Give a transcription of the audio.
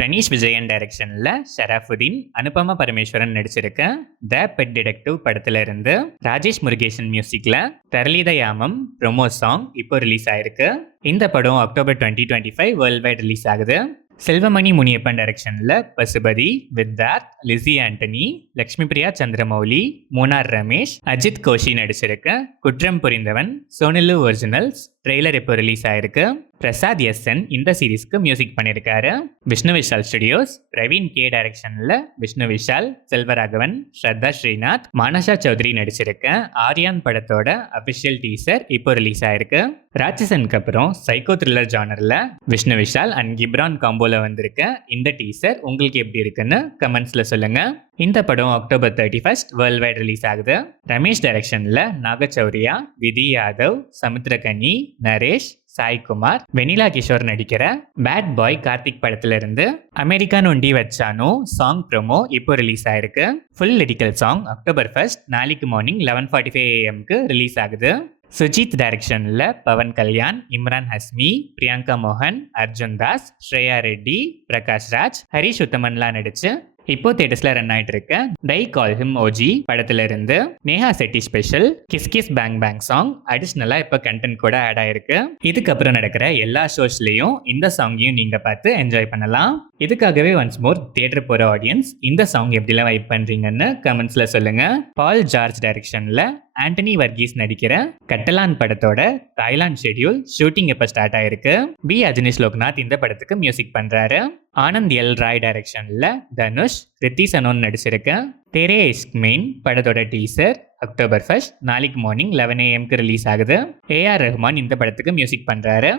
பிரணீஷ் விஜயன் டைரக்ஷன்ல ஷராஃபுதீன், அனுபமா பரமேஸ்வரன் நடிச்சிருக்க த bed detective படத்துல இருந்து ராஜேஷ் முருகேசன் மியூசிக்ல தரளித யாமம் ப்ரொமோ சாங் இப்போ ரிலீஸ் ஆயிருக்கு. இந்த படம் அக்டோபர் 2025 வேர்ல்ட் வைட் ரிலீஸ் ஆகுது. செல்வமணி முனியப்பன் டைரக்ஷன்ல பசுபதி, வித்தார்த், லிசி ஆண்டனி, லக்ஷ்மி பிரியா சந்திரமௌலி, மூனார் ரமேஷ், அஜித் கோஷி நடிச்சிருக்க குற்றம் புரிந்தவன் சோனிலு ஒரிஜினல்ஸ் ட்ரெய்லர் இப்போ ரிலீஸ் ஆயிருக்கு. பிரசாத் எஸ்என் இந்த சீரீஸ்க்கு மியூசிக் பண்ணியிருக்காரு. விஷ்ணு விஷால் ஸ்டுடியோஸ், பிரவீன் கே டைரக்ஷன்ல விஷ்ணு விஷால், செல்வராகவன், ஸ்ரத்தா ஸ்ரீநாத், மானஷா சௌத்ரி நடிச்சிருக்க ஆரியான் படத்தோட அபிஷியல் டீசர் இப்போ ரிலீஸ் ஆயிருக்கு. ராட்சசனுக்கு அப்புறம் சைக்கோ த்ரில்லர் ஜானர்ல விஷ்ணு விஷால் அண்ட் கிப்ரான் காம்போல வந்திருக்க இந்த டீசர் உங்களுக்கு எப்படி இருக்குன்னு கமெண்ட்ஸ்ல சொல்லுங்க. இந்த படம் அக்டோபர் 31 வேர்ல்ட் வைட் ரிலீஸ் ஆகுது. ரமேஷ் டைரக்ஷன்ல நாகச்சௌரியா, விதி யாதவ், சமுத்திரகனி, நரேஷ், சாய்குமார், வெனிலா கிஷோர் நடிக்கிற பேட் பாய் கார்த்திக் படத்துல இருந்து அமெரிக்கா நொண்டி வச்சானோ சாங் ப்ரோமோ இப்போ ரிலீஸ் ஆயிருக்கு. ஃபுல் லிரிக்கல் சாங் அக்டோபர் 1 நாளைக்கு மார்னிங் 11:45 AM ரிலீஸ் ஆகுது. சுஜித் டைரக்ஷன்ல பவன் கல்யாண், இம்ரான் ஹஸ்மி, பிரியங்கா மோகன், அர்ஜுன் தாஸ், ஸ்ரேயா ரெட்டி, பிரகாஷ் ராஜ், ஹரிஷ் உத்தமன்லாம் நடிச்சு இப்போ தியேட்டர்ஸ்ல ரன் ஆயிட்டு இருக்க டை கால் ஹிம் ஓஜி படத்துல இருந்து Neha Shetty special kiss kiss bang bang song அடிஷ்னலா இப்ப கண்டென்ட் கூட ஆட் ஆயிருக்கு. இதுக்கப்புறம் நடக்கிற எல்லா ஷோஸ்லயும் இந்த சாங்கையும் நீங்க பார்த்து என்ஜாய் பண்ணலாம். இதுக்காகவே ஒன்ஸ் மோர் தியேட்டர் போற ஆடியன்ஸ் இந்த சாங் எப்படிலாம் வைப் பண்றீங்கன்னு கமெண்ட்ஸ்ல சொல்லுங்க. பால் ஜார்ஜ் டைரக்ஷன்ல ஆண்டனி வர்கீஸ் நடிக்கிற கட்டலான் படத்தோட தாய்லாந்து ஷெட்யூல் ஷூட்டிங் எப்ப ஸ்டார்ட் ஆயிருக்கு. பி அஜினிஷ் லோக்நாத் இந்த படத்துக்கு மியூசிக் பண்றாரு. ஆனந்த் எல் ராய் டைரக்ஷன்ல தனுஷ், ரித்தி சனோன் நடிச்சிருக்க தெரே இஸ்க் மெயின் படத்தோட டீசர் அக்டோபர் 1 நாளைக்கு மார்னிங் 11 AM ரிலீஸ் ஆகுது. ஏஆர் ரஹ்மான் இந்த படத்துக்கு மியூசிக் பண்றாரு.